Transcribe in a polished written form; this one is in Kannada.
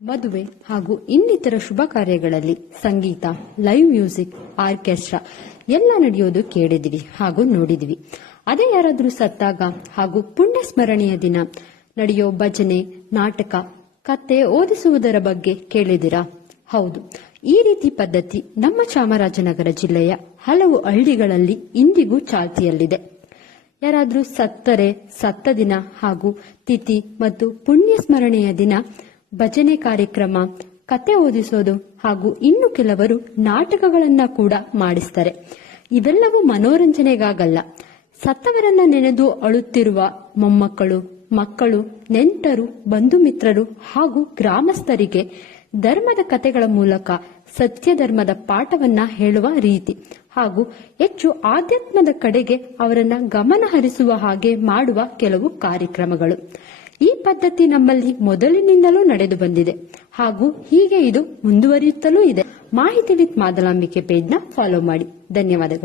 ಮದುವೆ ಹಾಗೂ ಇನ್ನಿತರ ಶುಭ ಕಾರ್ಯಗಳಲ್ಲಿ ಸಂಗೀತ, ಲೈವ್ ಮ್ಯೂಸಿಕ್, ಆರ್ಕೆಸ್ಟ್ರಾ ಎಲ್ಲ ನಡೆಯೋದು ಕೇಳಿದಿವಿ ಹಾಗೂ ನೋಡಿದಿವಿ. ಅದೇ ಯಾರಾದ್ರೂ ಸತ್ತಾಗ ಹಾಗೂ ಪುಣ್ಯ ಸ್ಮರಣೆಯ ದಿನ ನಡೆಯೋ ಭಜನೆ, ನಾಟಕ, ಕತೆ ಓದಿಸುವುದರ ಬಗ್ಗೆ ಕೇಳಿದಿರಾ? ಹೌದು, ಈ ರೀತಿ ಪದ್ಧತಿ ನಮ್ಮ ಚಾಮರಾಜನಗರ ಜಿಲ್ಲೆಯ ಹಲವು ಹಳ್ಳಿಗಳಲ್ಲಿ ಇಂದಿಗೂ ಚಾಲ್ತಿಯಲ್ಲಿದೆ. ಯಾರಾದ್ರೂ ಸತ್ತರೆ ಸತ್ತ ದಿನ ಹಾಗೂ ತಿಥಿ ಮತ್ತು ಪುಣ್ಯ ಸ್ಮರಣೆಯ ದಿನ ಭಜನೆ ಕಾರ್ಯಕ್ರಮ, ಕತೆ ಓದಿಸೋದು ಹಾಗೂ ಇನ್ನು ಕೆಲವರು ನಾಟಕಗಳನ್ನ ಕೂಡ ಮಾಡಿಸ್ತಾರೆ. ಇವೆಲ್ಲವೂ ಮನೋರಂಜನೆಗಾಗಲ್ಲ, ಸತ್ತವರನ್ನ ನೆನೆದು ಅಳುತ್ತಿರುವ ಮೊಮ್ಮಕ್ಕಳು, ಮಕ್ಕಳು, ನೆಂಟರು, ಬಂಧು ಮಿತ್ರರು ಹಾಗೂ ಗ್ರಾಮಸ್ಥರಿಗೆ ಧರ್ಮದ ಕಥೆಗಳ ಮೂಲಕ ಸತ್ಯ ಧರ್ಮದ ಪಾಠವನ್ನ ಹೇಳುವ ರೀತಿ ಹಾಗೂ ಹೆಚ್ಚು ಆಧ್ಯಾತ್ಮದ ಕಡೆಗೆ ಅವರನ್ನ ಗಮನ ಹರಿಸುವ ಹಾಗೆ ಮಾಡುವ ಕೆಲವು ಕಾರ್ಯಕ್ರಮಗಳು. ಈ ಪದ್ಧತಿ ನಮ್ಮಲ್ಲಿ ಮೊದಲಿನಿಂದಲೂ ನಡೆದು ಬಂದಿದೆ ಹಾಗೂ ಹೀಗೆ ಇದು ಮುಂದುವರಿಯುತ್ತಲೂ ಇದೆ. ಮಾಹಿತಿ ವಿತ್ ಮಾದಲಾಂಬಿಕೆ ಪೇಜ್ನ ಫಾಲೋ ಮಾಡಿ. ಧನ್ಯವಾದಗಳು.